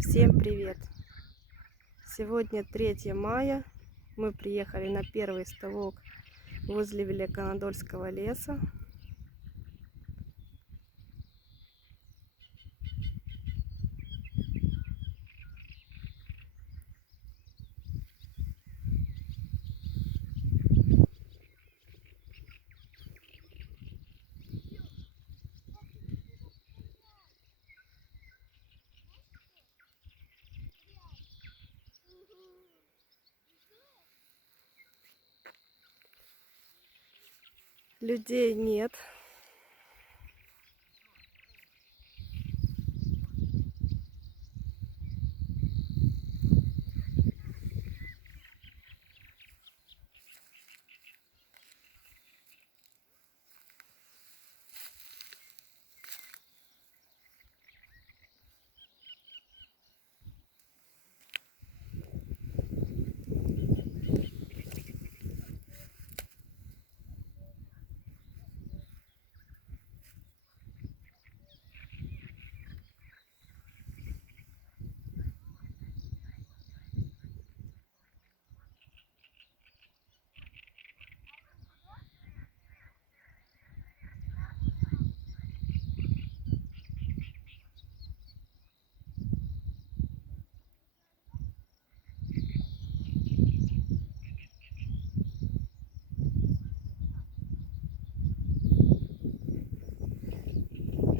Всем привет! Сегодня 3 мая. Мы приехали на первый ставок возле Великоанадольского леса. Людей нет.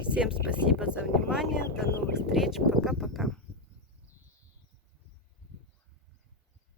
Всем спасибо за внимание. До новых встреч. Пока-пока.